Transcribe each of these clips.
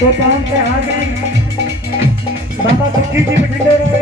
ਤੋਂ ਪਹੁੰਚ ਕੇ ਆ ਗਈ। ਬਾਬਾ ਸੁੱਖੀ ਜੀ ਬਠਿੰਡੇ ਰੋਏ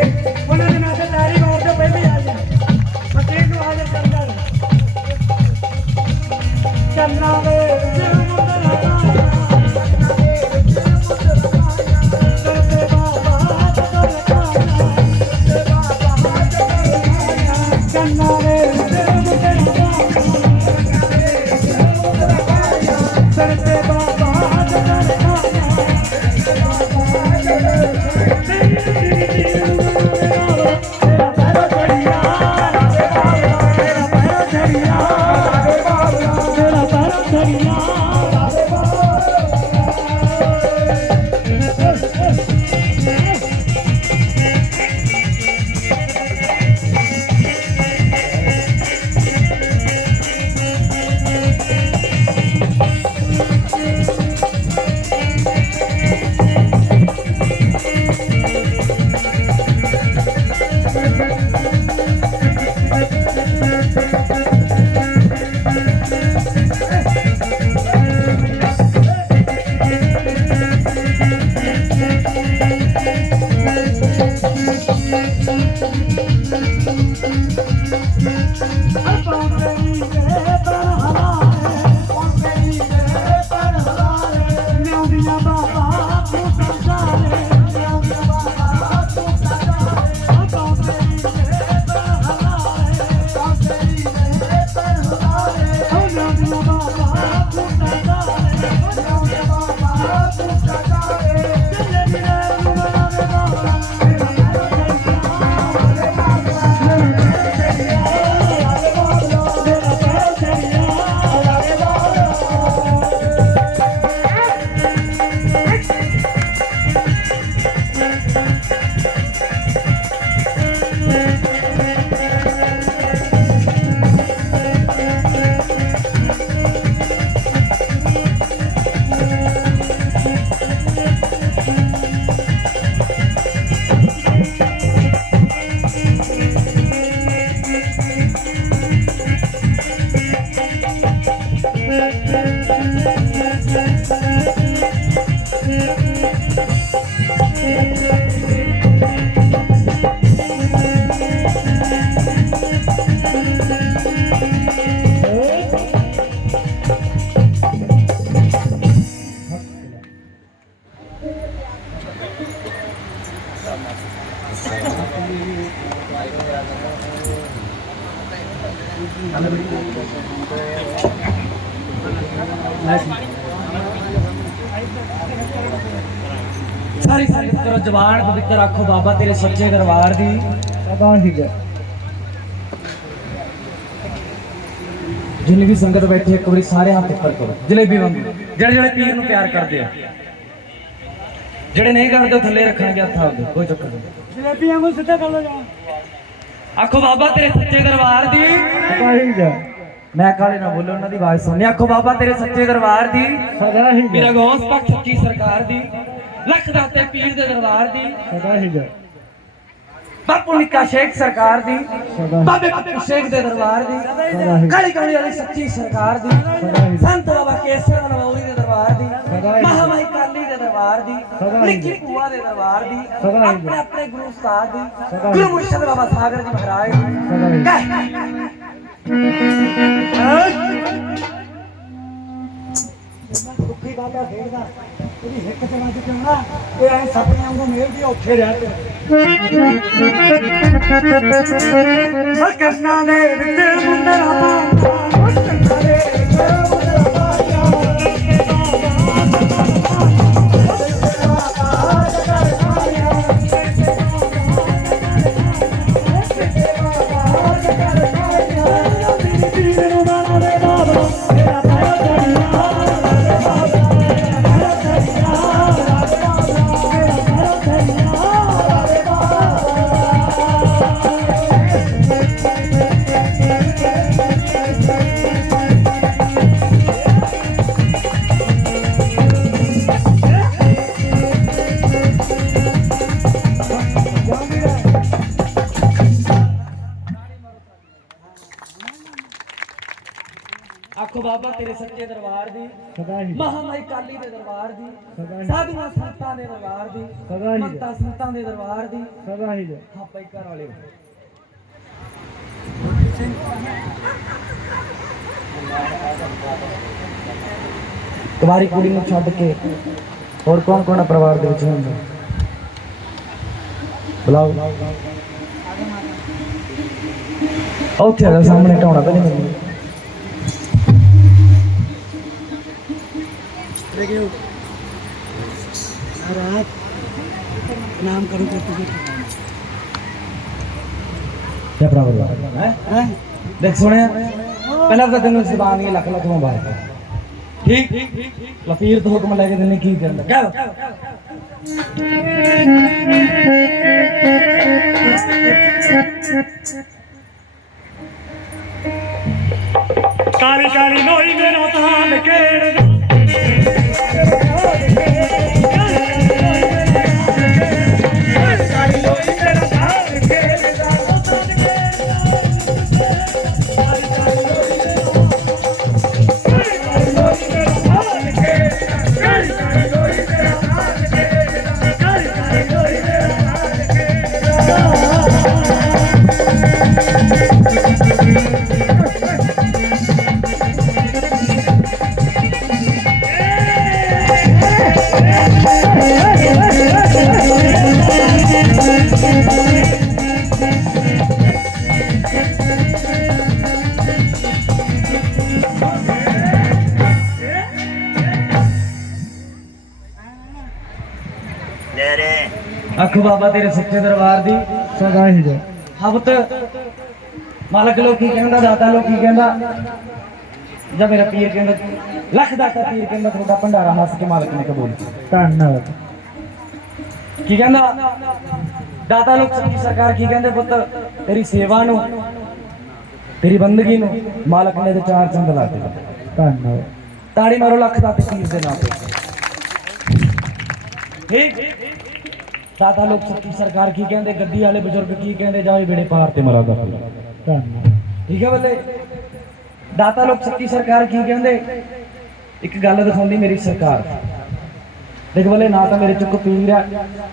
ਜਵਾਨ ਪਵਿੱਤਰ ਆਖੋ ਬਾਬਾ ਤੇਰੇ ਸੱਚੇ ਦਰਬਾਰ ਦੀ। ਸਦਾ ਹੀ ਹੈ ਜਿੰਨੀ ਵੀ ਸੰਗਤ ਬੈਠੀ ਇੱਕ ਵਾਰੀ ਸਾਰੇ ਹੱਥ ਉੱਪਰ ਕਰੋ। ਜਲੇਬੀ ਵਾਂਗੂ। ਜਿਹੜੇ ਜਿਹੜੇ ਪੀਰ ਨੂੰ ਪਿਆਰ ਕਰਦੇ ਆ ਜਿਹੜੇ ਨਹੀਂ ਕਰਦੇ ਉਹ ਥੱਲੇ ਰੱਖਣਗੇ ਹੱਥ ਆਪਦੇ ਕੋਈ ਚੱਕਰ ਨਹੀਂ। ਜਲੇਬੀਆਂ ਨੂੰ ਸਿੱਧਾ ਕਰ ਲੋ ਜਾ। ਆਖੋ ਬਾਬਾ ਤੇਰੇ ਸੱਚੇ ਦਰਬਾਰ ਦੀ। ਸਦਾ ਹੀ ਹੈ ਮੈਂ ਕਾਲੇ ਨਾ ਬੋਲੋ ਉਹਨਾਂ ਦੀ ਆਵਾਜ਼ ਸੁਣਨੀ। ਆਖੋ ਬਾਬਾ ਤੇਰੇ ਸੱਚੇ ਦਰਬਾਰ ਦੀ। ਸਦਾ ਹੀ। ਮੇਰਾ ਗੌਸ ਪੱਖ ਸੱਚੀ ਸਰਕਾਰ ਦੀ। ਲੱਖ ਦਾਤੇ ਪੀਰ ਦੇ ਦਰਬਾਰ ਦੀ। ਸਦਾ ਹੀ ਹੈ ਬਾਪੂ ਨਿੱਕਾ ਸ਼ੇਖ ਸਰਕਾਰ ਦੀ। ਸਦਾ ਬਾਬੇ ਪੱਪੂ ਸ਼ੇਖ ਦੇ ਦਰਬਾਰ ਦੀ। ਸਦਾ ਹੀ ਕਾਲੀ ਕਾਲੀ ਵਾਲੀ ਸੱਚੀ ਸਰਕਾਰ ਦੀ। ਸਦਾ ਹੀ ਸੰਤ ਬਾਬਾ ਕੇਸਰ ਨਵੌਲੀ ਦੇ ਦਰਬਾਰ ਦੀ। ਸਦਾ ਹੀ ਮਹਾਮਾਈ ਕਾਲੀ ਦੇ ਦਰਬਾਰ ਦੀ। ਸਦਾ ਹੀ ਨਿੱਕੀ ਭੂਆ ਦੇ ਦਰਬਾਰ ਦੀ। ਸਦਾ ਹੀ ਆਪਣੇ ਆਪਣੇ ਗੁਰੂ ਉਸਤਾਦ ਦੀ। ਸਦਾ ਹੀ ਗੁਰੂ ਮੁਰਸ਼ਿਦ ਬਾਬਾ ਸਾਗਰ ਜੀ ਮਹਾਰਾਜ ਦੀ। ਸਦਾ ਹੀ ਕਹਿ ਖੇਡਦਾ ਇਹਦੀ ਹਿੱਕ ਤੇ ਵੱਜ ਕੇ ਆਉਣਾ ਇਹ ਐ ਸਪਨੇ ਵਾਂਗੂ ਮੇਲਦੀ ਉੱਥੇ ਰਹਿ ਤੇ ਕਰਨਾ ਦੇ ਵਿੱਚ ਮੁੰਦਰਾ ਪਾਇਆ ਕਰਨਾ ਦੇ ਵਿੱਚ ਤੇਰੇ ਸੱਚੇ ਦਰਬਾਰ ਦੀ ਸਦਾ ਹੀ। ਮਹਾਮਾਈ ਕਾਲੀ ਦੇ ਦਰਬਾਰ ਦੀ ਸਦਾ ਹੀ। ਸਾਧੂਆਂ ਸੰਤਾਂ ਦੇ ਦਰਬਾਰ ਦੀ ਸਦਾ ਹੀ। ਮੰਤਾ ਸੰਤਾਂ ਦੇ ਦਰਬਾਰ ਦੀ। ਸਦਾ ਹੀ। ਹਾਂ ਭਾਈ ਘਰ ਵਾਲੇ। ਕੁਮਾਰੀ ਕੁੜੀ ਨੂੰ ਛੱਡ ਕੇ ਹੋਰ ਕੌਣ ਕੌਣ ਪਰਿਵਾਰ ਦੇ ਵਿੱਚ ਹੁੰਦਾ? ਬੁਲਾਓ। ਉੱਥੇ ਆ ਸਾਹਮਣੇ ਢਾਉਣਾ ਤਾਂ ਨਹੀਂ ਮੈਨੂੰ। देखियो रात नाम करो तो तुझे ਕੀ ਪ੍ਰਾਬਲਮ ਹੈ हैं ਦੇਖ ਸੁਣਿਆ ਪਹਿਲਾਂ ਤਾਂ ਤੈਨੂੰ ਜ਼ਬਾਨ ਨਹੀਂ ਲੱਖ ਲੱਖ ਮੁਬਾਰਕ ਠੀਕ ਲਫੀਰ ਤੋਂ ਹੁਕਮ ਲੈ ਕੇ ਤੈਨੂੰ ਕੀ ਕਰਨਾ ਕਹਿ ਕਾਲੀ ਕਾਲੀ ਲੋਈ ਮੇਰਾ ਤਾਨ ਖੇੜਦਾ ਬਾਬਾ ਤੇਰੇ ਸੱਚੇ ਦਰਬਾਰ ਦੀ ਸਦਾ ਹੀ ਜੋ ਹਵਤ ਮਾਲਕ ਲੋਕ ਕੀ ਕਹਿੰਦਾ ਦਾਤਾ ਲੋਕ ਕੀ ਕਹਿੰਦਾ? ਜਾਂ ਮੇਰਾ ਪੀਰ ਕਹਿੰਦਾ ਲੱਖ ਦਾਤਾ ਪੀਰ ਕਹਿੰਦਾ ਤੁਹਾਡਾ ਭੰਡਾਰਾ ਹੱਸ ਕੇ ਮਾਲਕ ਨੇ ਕਬੂਲ ਕੀਤਾ। ਧੰਨਵਾਦ। ਕੀ ਕਹਿੰਦਾ? ਦਾਤਾ ਲੋਕ ਸਰਕਾਰ ਕੀ ਕਹਿੰਦੇ ਪੁੱਤ? ਤੇਰੀ ਸੇਵਾ ਨੂੰ ਤੇਰੀ ਬੰਦਗੀ ਨੂੰ ਮਾਲਕ ਨੇ ਤੇ ਚਾਰ ਚੰਦ ਲਾ ਦਿੱਤੇ। ਧੰਨਵਾਦ। ਤਾੜੀ ਮਾਰੋ ਲੱਖ ਦਾ ਪੀਰ ਦੇ ਨਾਮ ਤੇ। ਠੀਕ? ਦਾਤਾ ਲੋਕ ਸੱਚੀ ਸਰਕਾਰ ਕੀ ਕਹਿੰਦੇ ਗੱਦੀ ਵਾਲੇ ਬਜ਼ੁਰਗ ਕੀ ਕਹਿੰਦੇ, ਜਾਓ ਬੇੜੇ ਪਾਰ ਤੇ ਮਰਾ ਧੰਨਵਾਦ ਠੀਕ ਹੈ ਬੱਲੇ? ਦਾਤਾ ਲੋਕ ਸੱਚੀ ਸਰਕਾਰ ਕੀ ਕਹਿੰਦੇ? ਇੱਕ ਗੱਲ ਦਿਖਾਉਂਦੀ ਮੇਰੀ ਸਰਕਾਰ। ਦੇਖ ਬੱਲੇ, ਨਾ ਤਾਂ ਮੇਰੇ ਚ ਕੋਈ ਆ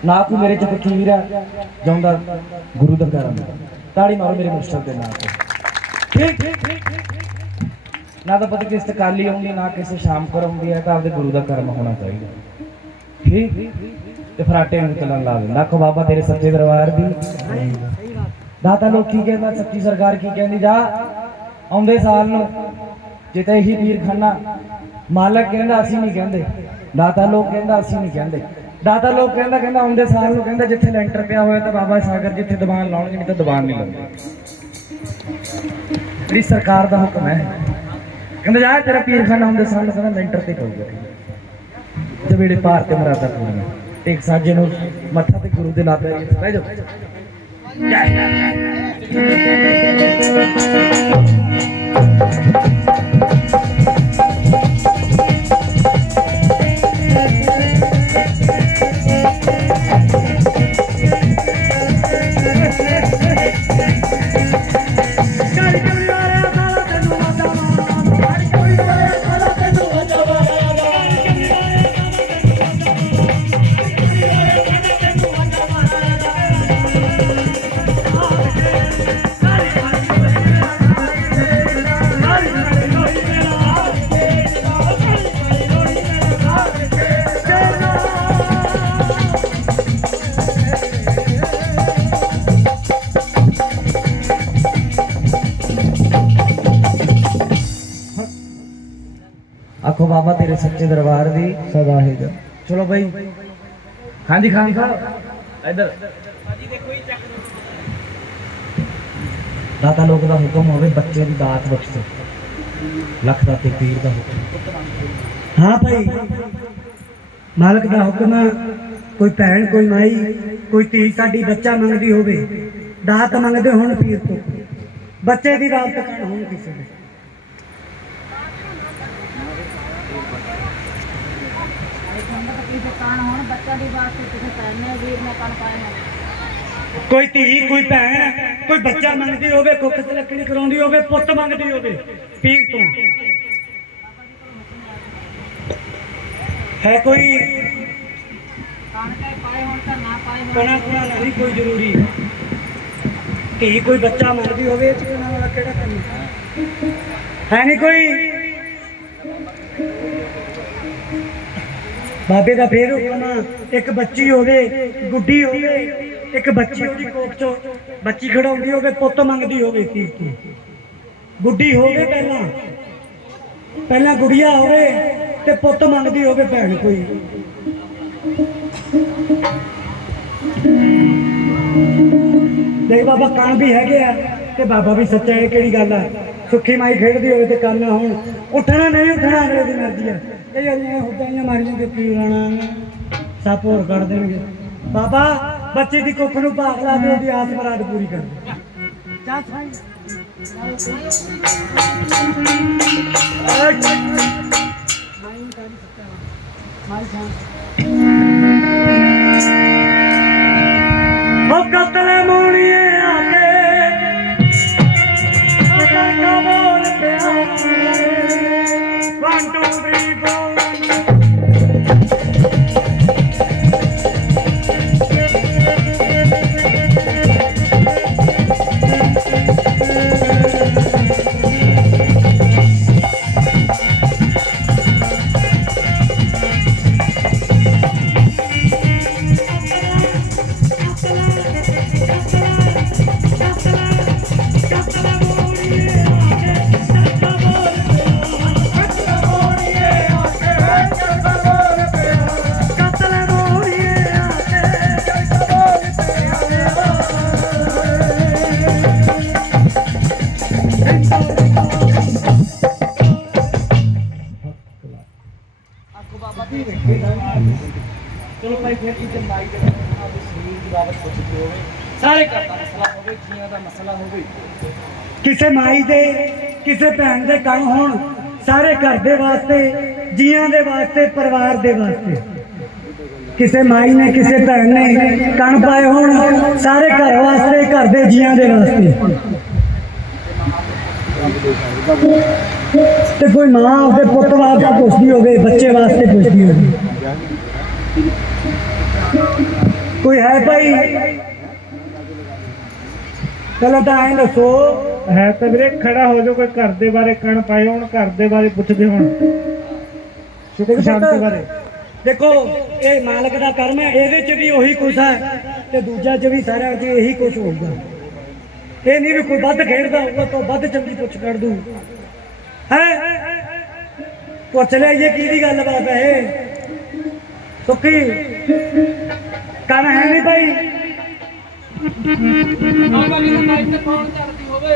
ਨਾ ਕੋਈ ਮੇਰੇ ਚ ਫਕੀਰ ਆ ਜਾਉਂਦਾ ਗੁਰੂ ਦਾ ਕਰਮ ਤਾੜੀ ਮਾਰੋ ਮੇਰੇ ਮੁਸਤਕ ਦੇ ਨਾਂ ਤੇ। ਠੀਕ? ਨਾ ਤਾਂ ਪਤਾ ਕਿਸ ਤੇ ਆਉਂਦੀ, ਨਾ ਕਿਸੇ ਸ਼ਾਮ ਕਰ ਆਉਂਦੀ ਹੈ, ਤਾਂ ਆਪਦੇ ਗੁਰੂ ਦਾ ਕਰਮ ਹੋਣਾ ਚਾਹੀਦਾ। ਠੀਕ? ਤੇ ਫਰਾਟੇ ਨੂੰ ਚੱਲਣ ਲਾ ਦਿੰਦਾ। ਆਖੋ, ਬਾਬਾ ਤੇਰੇ ਸੱਚੇ ਦਰਬਾਰ ਦੀ। ਦਾਤਾ ਲੋਕ ਕੀ ਕਹਿੰਦਾ ਸੱਚੀ ਸਰਕਾਰ ਕੀ ਕਹਿੰਦੀ? ਜਾ, ਆਉਂਦੇ ਸਾਲ ਨੂੰ ਜਿੱਤੇ ਹੀ ਪੀਰਖਾਨਾ ਮਾਲਕ ਕਹਿੰਦਾ, ਅਸੀਂ ਨਹੀਂ ਕਹਿੰਦੇ। ਦਾਤਾ ਲੋਕ ਕਹਿੰਦਾ, ਅਸੀਂ ਨਹੀਂ ਕਹਿੰਦੇ। ਦਾਤਾ ਲੋਕ ਕਹਿੰਦਾ ਕਹਿੰਦਾ, ਆਉਂਦੇ ਸਾਲ ਨੂੰ ਕਹਿੰਦਾ, ਜਿੱਥੇ ਲੈਂਟਰ ਪਿਆ ਹੋਇਆ ਤਾਂ ਬਾਬਾ ਸਾਗਰ ਜਿੱਥੇ ਦੀਵਾਨ ਲਾਉਣਗੇ ਨਹੀਂ ਤਾਂ ਦੀਵਾਨ ਨਹੀਂ ਲਾਉਂਦੇ। ਜਿਹੜੀ ਸਰਕਾਰ ਦਾ ਹੁਕਮ ਹੈ, ਕਹਿੰਦਾ, ਜਾ, ਤੇਰਾ ਪੀਰਖਾਨਾ ਆਉਂਦੇ ਸਾਲ ਨੂੰ ਕਹਿੰਦਾ, ਲੈਂਟਰ ਤੇ ਪਊਗਾ। ਤੇ ਵੇੜੇ ਭਾਰ ਤੇ ਮਰਾਦਾ ਪੂਰੀਆਂ। ਤੇ ਇੱਕ ਸਾਜੇ ਨੂੰ ਮੱਥਾ ਤੇ ਗੁਰੂ ਦੇ ਲਾ ਪਿਆ ਜੀ ਆਖੋ ਤੇਰੇ ਸੱਚੇ ਦਰਬਾਰ ਦੀ ਸਦਾ ਹੀ ਚਲੋ ਭਾਈ ਹਾਂਜੀ, ਖਾਨ ਸਾਹਿਬ ਇੱਧਰ। ਦਾਤਾ ਲੋਕ ਦਾ ਹੁਕਮ ਹੋਵੇ, ਬੱਚੇ ਦੀ ਦਾਤ ਬਖਸ਼ੋ। ਲੱਖ ਦਾ ਤੇ ਪੀਰ ਦਾ ਹੁਕਮ। ਹਾਂ ਭਾਈ। ਮਾਲਕ ਦਾ ਹੁਕਮ, ਕੋਈ ਭੈਣ, ਕੋਈ ਮਾਈ, ਕੋਈ ਧੀ ਸਾਡੀ ਬੱਚਾ ਮੰਗਦੀ ਹੋਵੇ, ਦਾਤ ਮੰਗਦੇ ਹੋਣ ਪੀਰ ਤੋਂ। ਬੱਚੇ ਦੀ ਦਾਤ ਕਣ ਹੋਣ ਕਿਸੇ ਦੇ। ਕੋਈ ਧੀ ਕੋਈ ਭੈਣ ਕੋਈ ਬੱਚਾ ਮੰਗਦੀ ਹੋਵੇ ਕੁੱਖ ਲੱਕੜੀ ਕਰਾਉਂਦੀ ਹੋਵੇ ਪੁੱਤ ਮੰਗਦੀ ਹੋਵੇ ਪੀਰ ਤੋਂ। ਹੈ ਕੋਈ? ਕੰਨ ਪਾਏ ਪਾਏ ਹੋਣ। ਕੋਈ ਜ਼ਰੂਰੀ। ਧੀ ਕੋਈ ਬੱਚਾ ਮੰਗਦੀ ਹੋਵੇ ਇਹ ਚ ਕੋਣਾ ਕਿਹੜਾ ਕੰਮ? ਹੈ ਨਹੀਂ ਕੋਈ? ਬਾਬੇ ਦਾ ਫੇਰ ਹੁਕਮ ਇੱਕ ਬੱਚੀ ਹੋਵੇ, ਗੁੱਡੀ ਹੋਵੇ, ਇੱਕ ਬੱਚੀ ਉਹਦੀ ਕੋਖ ਚੋਂ ਬੱਚੀ ਖੜਾਉਂਦੀ ਹੋਵੇ, ਪੁੱਤ ਮੰਗਦੀ ਹੋਵੇ ਧੀ ਤੋਂ। ਗੁੱਡੀ ਹੋਵੇ ਪਹਿਲਾਂ ਪਹਿਲਾਂ ਗੁੜੀਆ ਹੋਵੇ ਤੇ ਪੁੱਤ ਮੰਗਦੀ ਹੋਵੇ ਭੈਣ ਕੋਈ। ਦੇਖ ਬਾਬਾ ਕਣ ਵੀ ਹੈਗੇ ਆ ਤੇ ਬਾਬਾ ਵੀ ਸੱਚਾ ਹੈ ਕਿਹੜੀ ਗੱਲ ਆ। ਸੁੱਖੀ ਮਾਈ ਖੇਡਦੀ ਹੋਵੇ ਤੇ ਕੰਨ ਹੁਣ। ਉੱਠਣਾ ਨਹੀਂ, ਉੱਠਣਾ ਅਗਲੇ ਦੀ ਮਰਜ਼ੀ ਆ। ਇਹ ਜਿਹੜੀਆਂ ਹੁੱਦਾਂ ਮਾਰੀਆਂ ਕਿ ਕੀ ਲਾਣਾ ਸੱਪ ਹੋਰ ਕੱਢ ਦੇਣਗੇ। ਬਾਬਾ, ਬੱਚੇ ਦੀ ਕੁੱਖ ਨੂੰ ਭਾਗ ਲਾ ਦੇ ਦੀ ਆਸ ਮਰਾਦ ਪੂਰੀ ਕਰ ਦੇ। ਚੱਲ ਸਾਈ। ਉਹ ਕਿਸੇ ਮਾਈ ਦੇ, ਕਿਸੇ ਭੈਣ ਦੇ ਕੰਮ ਹੋਣ ਸਾਰੇ ਘਰ ਦੇ ਵਾਸਤੇ, ਜੀਆਂ ਦੇ ਵਾਸਤੇ, ਪਰਿਵਾਰ ਦੇ ਵਾਸਤੇ। ਕਿਸੇ ਮਾਈ ਨੇ, ਕਿਸੇ ਭੈਣ ਨੇ ਕਣ ਪਾਏ ਹੋਣ ਸਾਰੇ ਘਰ ਵਾਸਤੇ, ਘਰ ਦੇ ਜੀਆਂ ਦੇ ਵਾਸਤੇ। ਤੇ ਕੋਈ ਮਾਂ ਉਹਦੇ ਪੁੱਤ ਵਾਸਤੇ ਪੁੱਛਦੀ ਹੋਵੇ, ਬੱਚੇ ਵਾਸਤੇ ਪੁੱਛਦੀ ਹੋਵੇ। ਕੋਈ ਹੈ ਭਾਈ? ਚਲੋ ਤਾਂ ਐਂ ਦੱਸੋ ਹੈ ਤਾਂ ਵੀਰੇ ਖੜਾ ਹੋ ਜਾਓ ਕੋਈ ਘਰ ਦੇ ਬਾਰੇ ਕਣ ਪਾਏ ਹੋਣ ਘਰ ਦੇ ਬਾਰੇ ਪੁੱਛਦੇ ਹੋਣ। ਸੁਖ ਸ਼ਾਂਤੀ ਬਾਰੇ। ਦੇਖੋ ਇਹ ਮਾਲਕ ਦਾ ਕਰਮ ਹੈ ਇਹਦੇ ਚ ਵੀ ਉਹੀ ਕੁਛ ਹੈ ਤੇ ਦੂਜਾ ਚ ਵੀ ਸਾਰਿਆਂ ਚ ਇਹੀ ਕੁਛ ਹੋਊਗਾ। ਇਹ ਨਹੀਂ ਵੀ ਕੋਈ ਵੱਧ ਖੇਡਦਾ ਹੋਊਗਾ ਤਾਂ ਵੱਧ ਚੰਗੀ ਪੁੱਛ ਕੱਢ ਦੂ। ਹੈ? ਪੁੱਛ ਲੈ ਇਹ ਕਿਹਦੀ ਗੱਲ ਬਾਤ ਹੈ ਇਹ? ਸੁੱਕੀ ਕੰਨ ਹੈ ਨਹੀਂ ਭਾਈ? ਬਾਬਾ ਜੀ ਮਾਈ ਤੇ ਕੌਣ ਚੜਦੀ ਹੋਵੇ।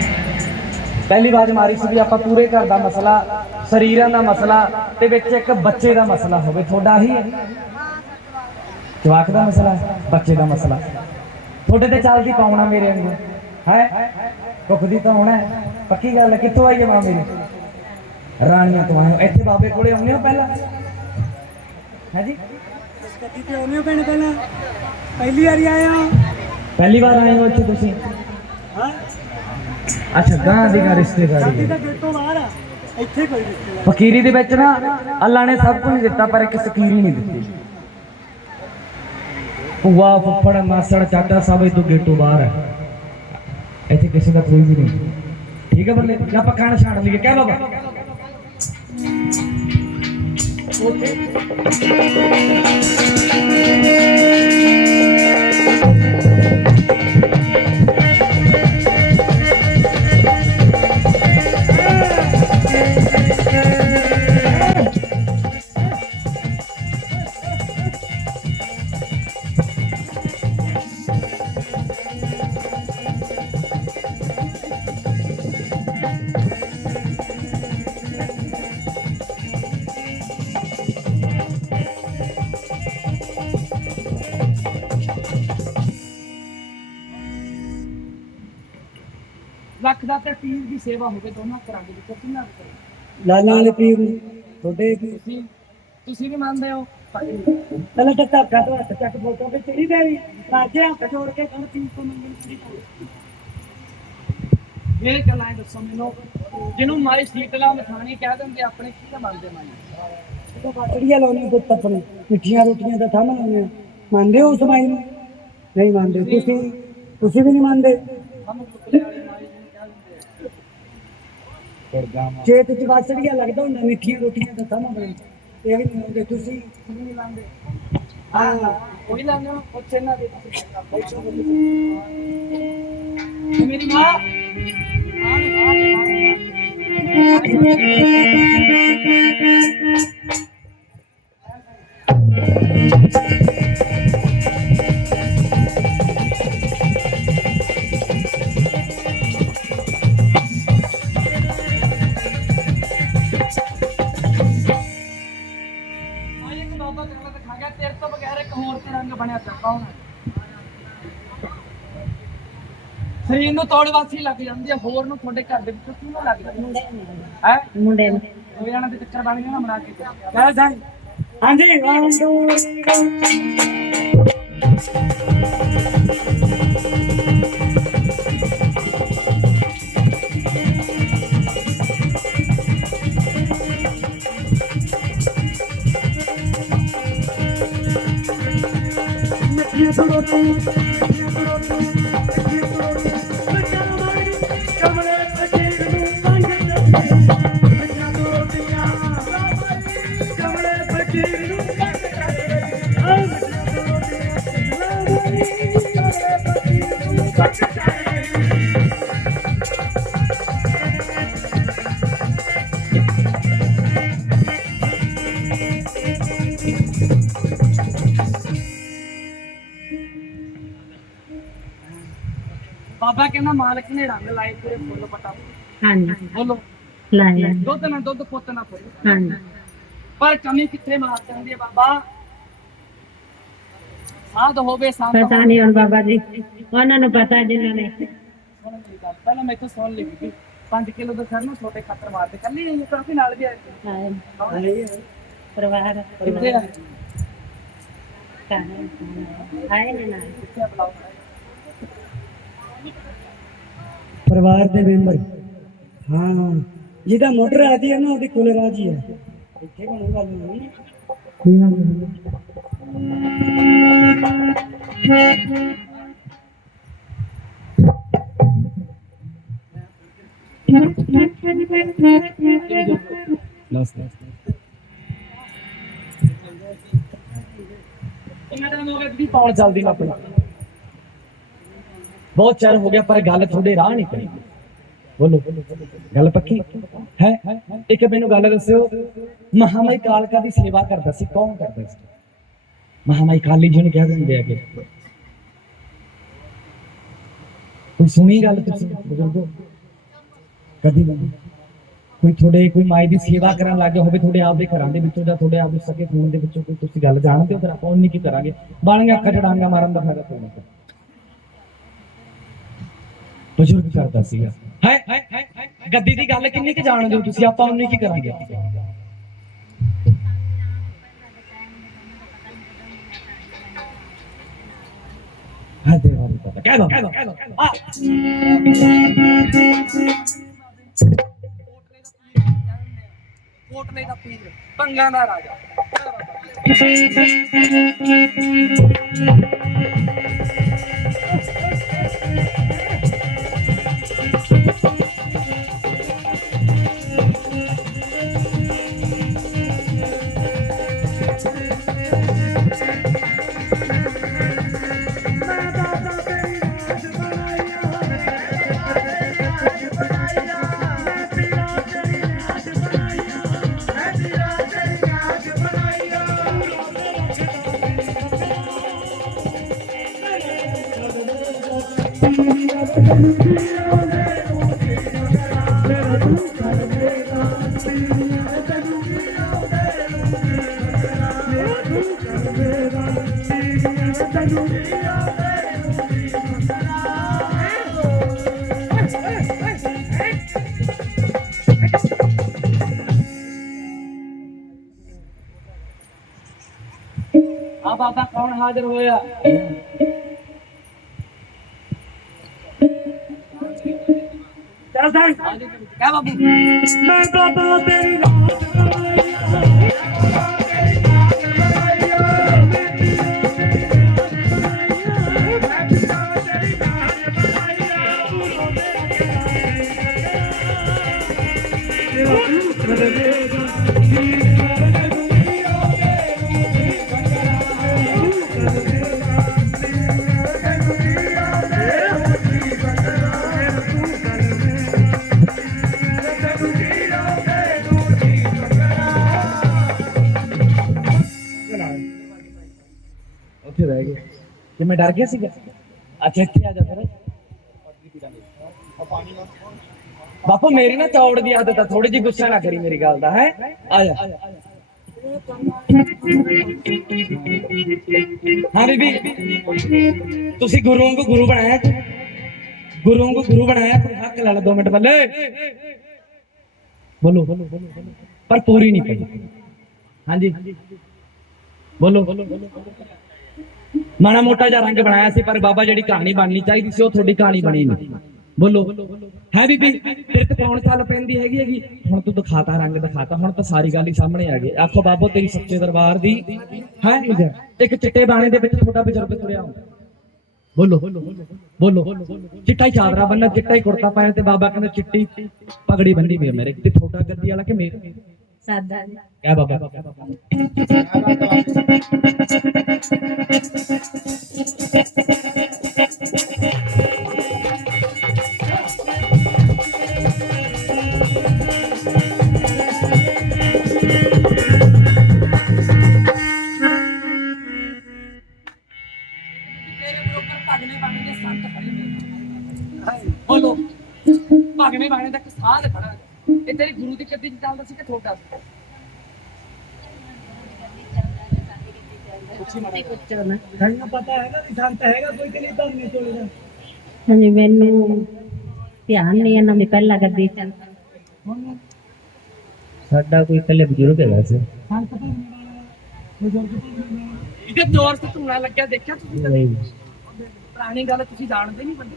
ਪਹਿਲੀ ਵਾਰ ਮਾਰੀ ਸੀ ਵੀ ਆਪਾਂ ਪੂਰੇ ਘਰ ਦਾ ਮਸਲਾ ਸਰੀਰਾਂ ਦਾ ਮਸਲਾ ਤੇ ਵਿੱਚ ਇੱਕ ਬੱਚੇ ਦਾ ਮਸਲਾ ਹੋਵੇ ਤੁਹਾਡਾ ਹੀ ਹੈ ਜਵਾਕ ਦਾ ਮਸਲਾ ਬੱਚੇ ਦਾ ਮਸਲਾ। ਤੁਹਾਡੇ ਤੇ ਚੱਲਦੀ ਪਾਉਣਾ ਮੇਰੇ ਅੰਗੂ ਹੈ? ਕੁੱਖ ਦੀ ਤਾਂ ਹੋਣਾ ਹੈ। ਪੱਕੀ ਗੱਲ ਹੈ ਕਿੱਥੋਂ ਆਈ ਹੈ ਮਾਂ ਮੇਰੀ? ਰਾਣੀਆਂ ਤੋਂ ਆਏ ਹੋ। ਇੱਥੇ ਬਾਬੇ ਕੋਲੇ ਆਉਂਦੇ ਹੋ ਪਹਿਲਾਂ? ਹੈ ਜੀ? ਕਦੀ ਤੇ ਆਉਣੇ ਪੈਣ ਪਹਿਲਾਂ? ਪਹਿਲੀ ਵਾਰੀ ਆਇਆ ਪਹਿਲੀ ਵਾਰ ਆਏ ਹੋ ਇੱਥੇ ਤੁਸੀਂ? ਹਾਂ। ਅੱਛਾ ਗਾਂ ਦੀ ਗਾਂ ਰਿਸ਼ਤੇਦਾਰੀ ਸਾਡੀ ਤਾਂ ਗੇਟ ਤੋਂ ਬਾਹਰ ਆ। ਇੱਥੇ ਕੋਈ ਰਿਸ਼ਤੇਦਾਰ ਫਕੀਰੀ ਦੇ ਵਿੱਚ ਨਾ ਅੱਲਾ ਨੇ ਸਭ ਕੁਝ ਦਿੱਤਾ ਪਰ ਇੱਕ ਫਕੀਰੀ ਨਹੀਂ ਦਿੱਤੀ। ਭੂਆ ਫੁੱਫੜ ਮਾਸੜ ਚਾਚਾ ਸਭ ਇਹ ਤੋਂ ਗੇਟੋਂ ਬਾਹਰ ਹੈ ਇੱਥੇ ਕਿਸੇ ਦਾ ਕੋਈ ਵੀ ਨਹੀਂ। ਠੀਕ ਹੈ ਬੰਦੇ ਜਾਂ ਆਪਾਂ ਖਾਣਾ ਛੱਡ ਲਈਏ ਕਹਿ ਲਓ ਬਾ। ਸੇਵਾ ਹੋਵੇ ਦੋਨਾਂ ਦੇ ਵਿੱਚ ਕਿੰਨਾ ਕੁ ਕਰੋ ਲਾਲਾਂ ਵਾਲੇ ਪੀਰ ਨੂੰ ਤੁਹਾਡੇ ਤੁਸੀਂ ਤੁਸੀਂ ਵੀ ਮੰਨਦੇ ਹੋ ਪਹਿਲਾਂ ਤਾਂ ਧੱਕਾ ਤੋਂ ਹੱਥ ਚੱਕ ਫੋਟੋ ਤੇ ਚੜੀ ਦੇਰੀ ਰਾਜੇ ਹੱਥ ਜੋੜ ਕੇ ਕਹਿੰਦਾ ਪੀਰ ਤੋਂ ਮੰਗਣ ਦੀ ਇਹ ਗੱਲਾਂ ਦੱਸੋ ਮੈਨੂੰ ਜਿਹਨੂੰ ਮਾਈ ਸ਼ੀਤਲਾ ਮਖਾਣੀ ਕਹਿ ਦਿੰਦੇ ਆਪਣੇ ਕੀ ਦਾ ਮੰਨਦੇ ਮਾਈ? ਤਾਂ ਬਾਟੜੀਆਂ ਲਾਉਣੀ ਪੁੱਤ ਆਪਣੇ ਮਿੱਠੀਆਂ ਰੋਟੀਆਂ ਦਾ ਥੰਮ ਲਾਉਣੇ ਮੰਨਦੇ ਹੋ ਉਸ ਮਾਈ ਨੂੰ? ਨਹੀਂ ਮੰਨਦੇ ਤੁਸੀਂ ਤੁਸੀਂ ਵੀ ਨਹੀਂ ਮੰਨਦੇ। ਹਮ ਕੁੱਤਲੇ ਵਾਲੀ ਮਾਈ ਜਿਹਨੂੰ ਕਹਿ ਦਿੰਦੇ ਆ ਚੇਤ ਚ ਬਾਸੜੀਆਂ ਲੱਗਦਾ ਹੁੰਦਾ, ਮਿੱਠੀਆਂ ਰੋਟੀਆਂ ਦਾ ਥੰਮ ਬਣੇ ਇਹ ਵੀ ਨਹੀਂ ਮੰਨਦੇ ਤੁਸੀਂ ਨਹੀਂ ਮੰਨਦੇ ਹਾਂ, ਕੋਈ ਲਾਉਂਦੇ ਹੋ ਨਾ ਦੇ ਮੇਰੀ ਮਾਂ ਮਾਂ ਨੂੰ ਮਾਂ। ਬਣਿਆ ਪਿਆ ਕੌਣ ਹੈ? ਸਰੀਰ ਨੂੰ ਤੋੜ ਵਾਸੀ ਲੱਗ ਜਾਂਦੀ ਹੈ ਹੋਰ ਨੂੰ ਤੁਹਾਡੇ ਘਰ ਦੇ ਵਿੱਚੋਂ ਕਿਉਂ ਲੱਗ ਜਾਂਦੀ ਹੈ? ਮੁੰਡੇ ਨੂੰ। ਦੋ ਜਣਾਂ ਦੇ ਚੱਕਰ ਬਣ ਗਏ ਨਾ ਬਣਾ ਕੇ। ਲੈ ਜਾਈ ਹਾਂਜੀ ਵਾਂ ਟੂ ਬਾਬਾ ਕਹਿੰਦਾ ਮਾਲਕ ਨੇ ਰੰਗ ਲਾਏ ਪੂਰੇ ਫੁੱਲ ਪਟਾ। ਹਾਂਜੀ। ਬੋਲੋ। ਲਾਇਆ ਦੁੱਧ ਨਾ ਦੁੱਧ ਪੁੱਤ ਨਾ ਪੁੱਤ। ਹਾਂਜੀ। ਪਰ ਕਮੀ ਕਿੱਥੇ ਮਾਰ ਜਾਂਦੀ ਹੈ ਬਾਬਾ? ਸਾਧ ਹੋਵੇ ਸੰਤ ਪਤਾ ਨਹੀਂ ਹੁਣ ਬਾਬਾ ਜੀ ਉਹਨਾਂ ਨੂੰ ਪਤਾ ਜਿਨ੍ਹਾਂ ਨੇ। ਪਹਿਲਾਂ ਮੈਥੋਂ ਸੁਣ ਲਈ ਬੀਬੀ 5 ਕਿਲੋ ਦਾ ਨਾ ਛੋਟੇ ਖੱਤਰ ਮਾਰਦੇ ਕੱਲੀ ਨਹੀਂ ਕਾਫੀ ਨਾਲ ਵੀ ਆਏ ਆਏ ਪਰਿਵਾਰ ਆ? ਆਏ ਨੇ ਨਾ ਕਿੱਥੇ ਆ ਬੁਲਾਓ ਪਰਿਵਾਰ ਦੇ ਮੈਂਬਰ। ਹਾਂ। ਜਿਹਦਾ ਮੋਟਰ ਆਦੀ ਹੈ ਨਾ, ਉਹਦੀ ਕੋਲੇ ਰਾਜੀ ਹੈ ਇੱਥੇ ਕੋਣ ਗੱਲ ਨਹੀਂ ਕਿੰਨਾ ਟਾਈਮ ਹੋ ਗਿਆ ਦੀਦੀ? ਪੌਣ ਚੱਲਦੀ ਨੂੰ ਆਪਣੀ। ਬਹੁਤ ਚਿਰ ਹੋ ਗਿਆ, ਪਰ ਗੱਲ ਤੁਹਾਡੇ ਰਾਹ ਨਹੀਂ ਪਈ। ਬੋਲੋ, ਗੱਲ ਪੱਕੀ? ਹੈ? ਇੱਕ ਮੈਨੂੰ ਗੱਲ ਦੱਸਿਓ, ਮਹਾਮਾਈ ਕਾਲਕਾ ਦੀ ਸੇਵਾ ਕਰਦਾ ਸੀ, ਕੌਣ ਕਰਦਾ ਸੀ? ਮਹਾਮਾਈ ਕਾਲੀ ਜੀ ਨੂੰ ਕਹਿ ਦਿੰਦੇ ਆ ਕਿ ਕੋਈ ਸੁਣੀ ਗੱਲ ਤੁਸੀਂ, ਬਜ਼ੁਰਗੋ? ਕਦੀ ਨਹੀਂ। ਕੋਈ ਤੁਹਾਡੇ, ਕੋਈ ਮਾਈ ਦੀ ਸੇਵਾ ਕਰਨ ਲੱਗੇ ਹੋਵੇ, ਤੁਹਾਡੇ ਆਪ ਦੇ ਘਰਾਂ ਦੇ ਵਿੱਚੋਂ ਜਾਂ ਤੁਹਾਡੇ ਆਪ ਦੇ ਸਕੇ ਖੂਨ ਦੇ ਵਿੱਚੋਂ ਕੋਈ ਤੁਸੀਂ ਗੱਲ ਜਾਣਦੇ ਹੋ? ਫਿਰ ਆਪਾਂ ਉਹਨੀ ਕੀ ਕਰਾਂਗੇ? ਬਣ ਗਿਆ ਅੱਖਾਂ ਚੜਾਂਗਾ ਮਾਰਨ ਦਾ ਫਾਇਦਾ ਕੋਈ ਨਹੀਂ। ਬਜ਼ੁਰਗ ਕਰਦਾ ਸੀਗਾ। ਹੈ? ਗੱਦੀ ਦੀ ਗੱਲ ਕਿੰਨੀ ਕੁ ਜਾਣਦੇ ਹੋ ਤੁਸੀਂ? ਆਪਾਂ ਉਹਨੀ ਕੀ ਕਰਾਂਗੇ? ਹਾਂ, ਦੇ ਪਤਾ। ਕਹਿ ਦੋ ਕੋਟਲੇ ਦਾ। ਪੀਰ ਪੰਗਾ ਦਾ ਰਾਜਾ ਆ ਬਾਬਾ ਕੌਣ ਹਾਜ਼ਰ ਹੋਇਆ? ਤੇ ਗਿਆ ਸੀਗਾ। ਅੱਛਾ ਇੱਥੇ ਆ ਜਾ ਫਿਰ। ਬਾਪੂ, ਮੇਰੀ ਨਾ ਚੌੜ ਦੀ ਆਦਤ ਆ ਥੋੜੀ ਜਿਹੀ ਗੁੱਸਾ ਨਾ ਕਰੀ ਮੇਰੀ ਗੱਲ ਦਾ, ਹੈ? ਆ ਜਾ। ਹਾਂ ਬੀਬੀ, ਤੁਸੀਂ ਗੁਰੂ ਨੂੰ ਗੁਰੂ ਬਣਾਇਆ। ਗੁਰੂ ਨੂੰ ਗੁਰੂ ਬਣਾਇਆ, ਕੋਈ ਹੱਕ ਲਾ ਲਓ ਦੋ ਮਿੰਟ ਬੱਲੇ, ਬੋਲੋ ਬੋਲੋ ਬੋਲੋ। ਪਰ ਪੂਰੀ ਨਹੀਂ ਪਈ। ਹਾਂਜੀ। ਬੋਲੋ। ਮਾੜਾ ਮੋਟਾ ਜਿਹਾ ਰੰਗ ਬਣਾਇਆ ਸੀ, ਪਰ ਬਾਬਾ ਜਿਹੜੀ ਕਹਾਣੀ ਬਣਨੀ ਚਾਹੀਦੀ ਸੀ, ਉਹ ਤੁਹਾਡੀ ਕਹਾਣੀ ਬਣੀ ਨਹੀਂ। ਬੋਲੋ, ਹੈ ਬੀਬੀ, ਤੇਰੇ ਤੇ ਕੌਣ ਚੱਲ ਪੈਂਦੀ ਹੈਗੀ ਹੈਗੀ, ਹੁਣ ਤੂੰ ਦਿਖਾਤਾ ਰੰਗ, ਦਿਖਾਤਾ, ਹੁਣ ਤਾਂ ਸਾਰੀ ਗੱਲ ਹੀ ਸਾਹਮਣੇ ਆ ਗਈ। ਆਖੋ ਬਾਬੋ, ਤੇਰੀ ਸੱਚੇ ਦਰਬਾਰ ਦੀ ਹੈ ਇੱਕ ਚਿੱਟੇ ਬਾਣੇ ਦੇ ਵਿੱਚ ਤੁਹਾਡਾ ਬਜ਼ੁਰਗ ਤੁਰਿਆ ਹੁੰਦਾ ਬੋਲੋ ਬੋਲੋ, ਚਿੱਟਾ ਹੀ ਚਾਦਰਾ ਬੰਨਾ ਚਿੱਟਾ ਹੀ ਕੁੜਤਾ ਪਾਇਆ ਤੇ ਬਾਬਾ ਕਹਿੰਦਾ, ਚਿੱਟੀ ਪਗੜੀ ਬੰਨੀ ਵੀ ਮੇਰੇ, ਤੇ ਤੁਹਾਡਾ ਗੱਦੀ ਵਾਲਾ ਕਿ ਮੇਰੇ ਸਾਦਾ ਤੈਨੂੰ ਪਤਾ ਹੈਗਾ ਵੀ ਸੰਤ ਹੈਗਾ ਕੋਈ ਕਿ ਨਹੀਂ ਧਰਨੇ ਚੋਲੇ ਦਾ? ਹਾਂਜੀ ਮੈਨੂੰ ਧਿਆਨ ਨਹੀਂ ਇਹਨਾਂ ਦੀ ਪਹਿਲਾਂ ਗੱਦੀ ਚੱਲ ਸਾਡਾ ਕੋਈ ਇਕੱਲੇ ਬਜ਼ੁਰਗ ਹੈਗਾ ਸੀ। ਸੰਤ ਧਰਨੇ ਵਾਲਾ ਬਜ਼ੁਰਗ ਧਰਨੇ ਵਾਲਾ ਇਹਦੇ ਜ਼ੋਰ ਤੇ ਧੂਣਾ ਲੱਗਿਆ ਦੇਖਿਆ ਤੁਸੀਂ ਨਹੀਂ। ਪੁਰਾਣੀ ਗੱਲ ਤੁਸੀਂ ਜਾਣਦੇ ਨਹੀਂ ਬੰਦੇ?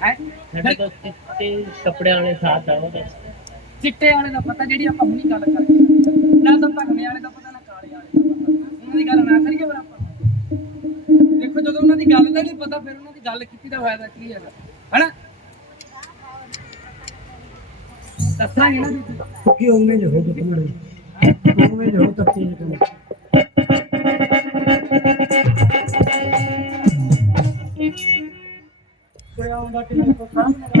ਹੈ? ਸਾਡੇ ਕੋਲ ਚਿੱਟੇ ਕੱਪੜਿਆਂ ਵਾਲੇ ਸਾਥ ਆ ਉਹਦੇ। ਚਿੱਟੇ ਵਾਲੇ ਦਾ ਪਤਾ ਜਿਹੜੀ ਆਪਾਂ ਹੁਣੀ ਗੱਲ ਕਰਕੇ ਨਾ ਤਾਂ ਕਾਲੇ ਵਾਲੇ ਦਾ ਪਤਾ ਉਹਨਾਂ ਦੀ ਗੱਲ ਨਾ ਕਰੀਏ ਫਿਰ ਆਪਾਂ ਦੇਖੋ, ਜਦੋਂ ਉਹਨਾਂ ਦੀ ਗੱਲ ਦਾ ਨਹੀਂ ਪਤਾ, ਫਿਰ ਉਹਨਾਂ ਦੀ ਗੱਲ ਕੀਤੀ ਦਾ ਫਾਇਦਾ ਕੀ ਹੈਗਾ? ਹੈਨਾ? ਦੱਸਾਂਗੇ ਨਾ ਤੁਸੀਂ। ਕਿ ਉਵੇਂ ਜੋ ਹੋ ਤੁਮਰੇ ਉਵੇਂ ਜੋ ਹੋ ਤੱਕੇ ਜੇ ਕੋਈ ਆਉਂਦਾ ਕਿ ਨਹੀਂ ਕੋਈ ਸਾਹਮਣੇ।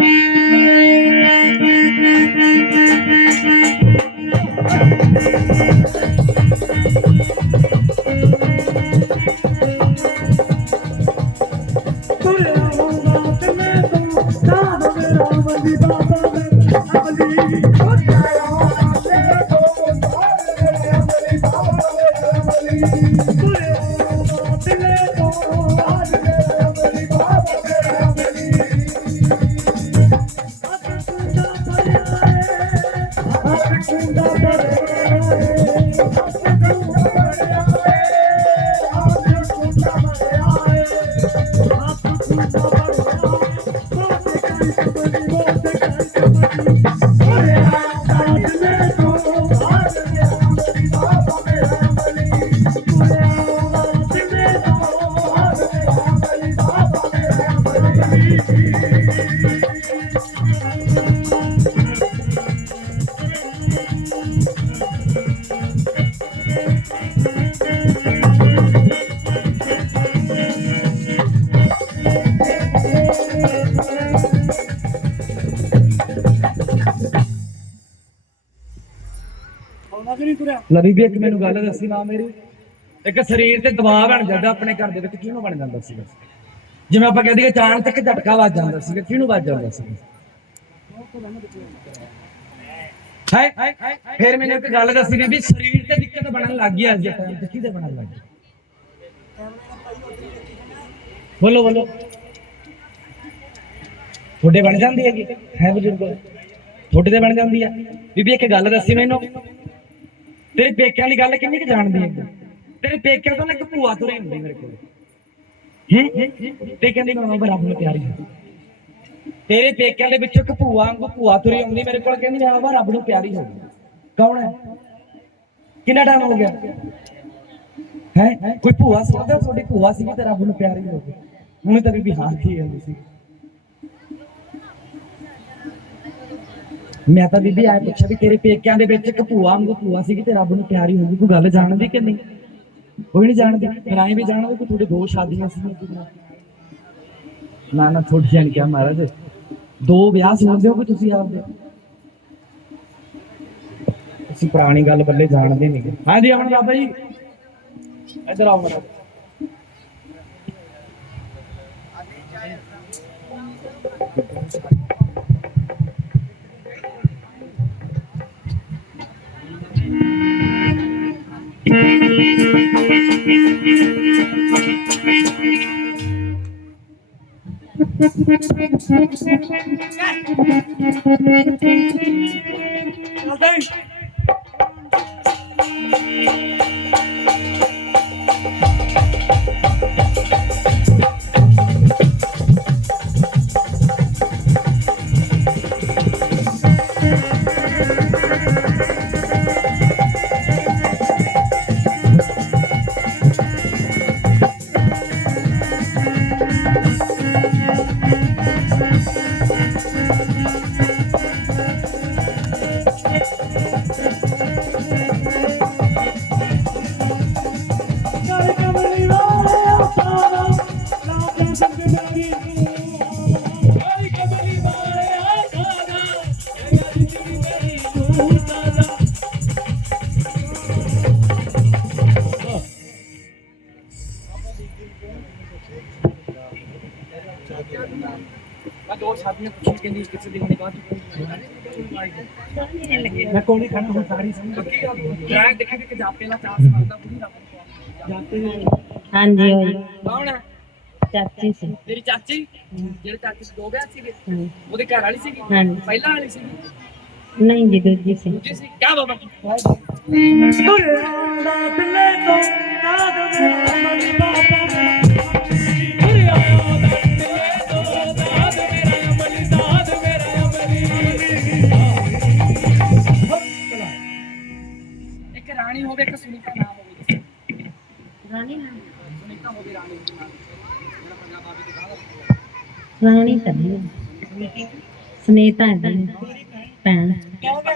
ਲੈ ਬੀਬੀ ਇੱਕ ਮੈਨੂੰ ਗੱਲ ਦੱਸੀ ਮਾਂ ਮੇਰੀ। ਇੱਕ ਸਰੀਰ ਤੇ ਦਬਾਅ ਬਣ ਜਾਂਦਾ ਆਪਣੇ ਘਰ ਦੇ ਵਿੱਚ, ਕਿਹਨੂੰ ਬਣ ਜਾਂਦਾ ਸੀਗਾ? ਜਿਵੇਂ ਆਪਾਂ ਕਹਿੰਦੇ ਅਚਾਨਕ ਝਟਕਾ ਵੱਜ ਜਾਂਦਾ ਸੀਗਾ, ਕਿਹਨੂੰ ਵੱਜ ਜਾਂਦਾ ਸੀਗਾ? ਹੈ? ਫਿਰ ਮੈਨੂੰ ਇੱਕ ਗੱਲ ਦੱਸੀ ਬੀਬੀ, ਸਰੀਰ ਤੇ ਦਿੱਕਤ ਬਣਨ ਲੱਗ ਗਈ ਅੱਜ ਟਾਈਮ ਤੇ, ਕਿਹਦੇ ਬਣਨ ਲੱਗ ਗਈ? ਬੋਲੋ ਬੋਲੋ। ਤੁਹਾਡੇ ਬਣ ਜਾਂਦੀ ਹੈਗੀ, ਹੈ ਬਜ਼ੁਰਗ। ਤੁਹਾਡੇ ਤੇ ਬਣ ਜਾਂਦੀ ਆ ਬੀਬੀ ਇੱਕ ਗੱਲ ਦੱਸੀ ਮੈਨੂੰ। ਤੇਰੇ ਪੇਕਿਆਂ ਦੀ ਗੱਲ ਕਿੰਨੀ ਕੁ ਜਾਣਦੀ ਹੈ? ਤੇਰੇ ਪੇਕਿਆਂ ਤੋਂ ਨਾ ਇੱਕ ਭੂਆ ਤੁਰੀ ਹੁੰਦੀ ਮੇਰੇ ਕੋਲ। ਹੈ? ਪੇਕਿਆਂ ਦੀ ਮਾਂ ਬਰਾਬਰ ਨੂੰ ਪਿਆਰੀ ਹੁੰਦੀ। ਤੇਰੇ ਪੇਕਿਆਂ ਦੇ ਵਿੱਚੋਂ ਇੱਕ ਭੂਆ ਵਾਂਗੂ ਭੂਆ ਤੁਰੀ ਆਉਂਦੀ ਮੇਰੇ ਕੋਲ, ਕਹਿੰਦੀ ਆ ਵਾ ਰੱਬ ਨੂੰ ਪਿਆਰੀ ਹੋ ਗਈ। ਕੌਣ ਹੈ? ਕਿੰਨਾ ਟਾਈਮ ਹੋ ਗਿਆ? ਹੈ? ਕੋਈ ਭੂਆ ਸੀ? ਉਹਦਾ ਤੁਹਾਡੀ ਭੂਆ ਸੀ ਤੇ ਰੱਬ ਨੂੰ ਪਿਆਰੀ ਹੋ ਗਈ। ਹੁਣ ਤਾਂ ਵੀ ਹਾਂ ਕੀ ਜਾਂਦੀ ਸੀ। ਮੈਂ ਤਾਂ ਬੀਬੀ ਆਏ ਪੁੱਛਿਆ ਵੀ ਤੇਰੇ ਪੇਕਿਆਂ ਦੇ ਵਿੱਚ ਇੱਕ ਭੂਆ ਵਾਂਗੂ ਭੂਆ ਸੀ ਤੇ ਰੱਬ ਨੂੰ ਪਿਆਰੀ ਹੋ ਗਈ ਕੋਈ ਗੱਲ ਜਾਣਦੀ ਕਿ ਨਹੀਂ? ਕੋਈ ਨਹੀਂ ਜਾਣਦੀ ਰਾਈ ਵੀ ਜਾਣਦੇ ਕਿ ਤੁਹਾਡੇ ਦੋ ਸ਼ਾਦੀਆਂ ਸੀ। ਨਾ ਨਾ ਥੋੜੀ ਜਾਣ ਕਿਆ ਮਹਾਰਾਜ, ਦੋ ਵਿਆਹ ਸੁਣਦੇ ਹੋ ਕਿ ਤੁਸੀਂ ਆਪਦੇ? ਤੁਸੀਂ ਪੁਰਾਣੀ ਗੱਲ ਬੱਲੇ ਜਾਣਦੇ ਨਹੀਂ। ਹਾਂਜੀ, ਆਉਣ ਬਾਬਾ ਜੀ ਇੱਧਰ ਆਓ ਮਹਾਰਾਜ। ਮੈਂ ਦੋ ਸ਼ਾਦੀਆਂ ਪੁੱਛੀ ਕਹਿੰਦੀ ਕਿਸੇ ਦੀ ਹੋਣੀ ਬਾਅਦ ਮੈਂ ਕੋਈ ਨਹੀਂ ਖਾਣਾ ਚਾਚੀ ਸੀ। ਤੇਰੀ ਚਾਚੀ? ਜਿਹੜੇ ਚਾਚੀ ਦੇ ਦੋ ਵਿਆਹ ਸੀਗੇ। ਹਾਂ। ਉਹਦੇ ਘਰ ਵਾਲੀ ਸੀਗੀ? ਹਾਂਜੀ। ਪਹਿਲਾਂ ਵਾਲੀ ਸੀਗੀ? ਨਹੀਂ ਜੀ ਦੂਜੀ ਸੀ। ਦੂਜੀ ਸੀ? ਕਿਆ ਬਾਬਾ ਮੇਰਾ ਇੱਕ ਰਾਣੀ ਹੋਵੇ ਇੱਕ ਸੁਨੀਤਾ ਨਾਮ ਹੋਵੇ। ਰਾਣੀ? ਸੁਨੀਤਾ ਹੋਵੇ ਰਾਣੀ। ਦੇ ਨਾਮ ਰਾਣੀ ਤਾਂ ਨਹੀਂ ਸੁਨੀਤਾ ਹੈ ਜੀ ਭੈਣ ਕਹਿੰਦਾ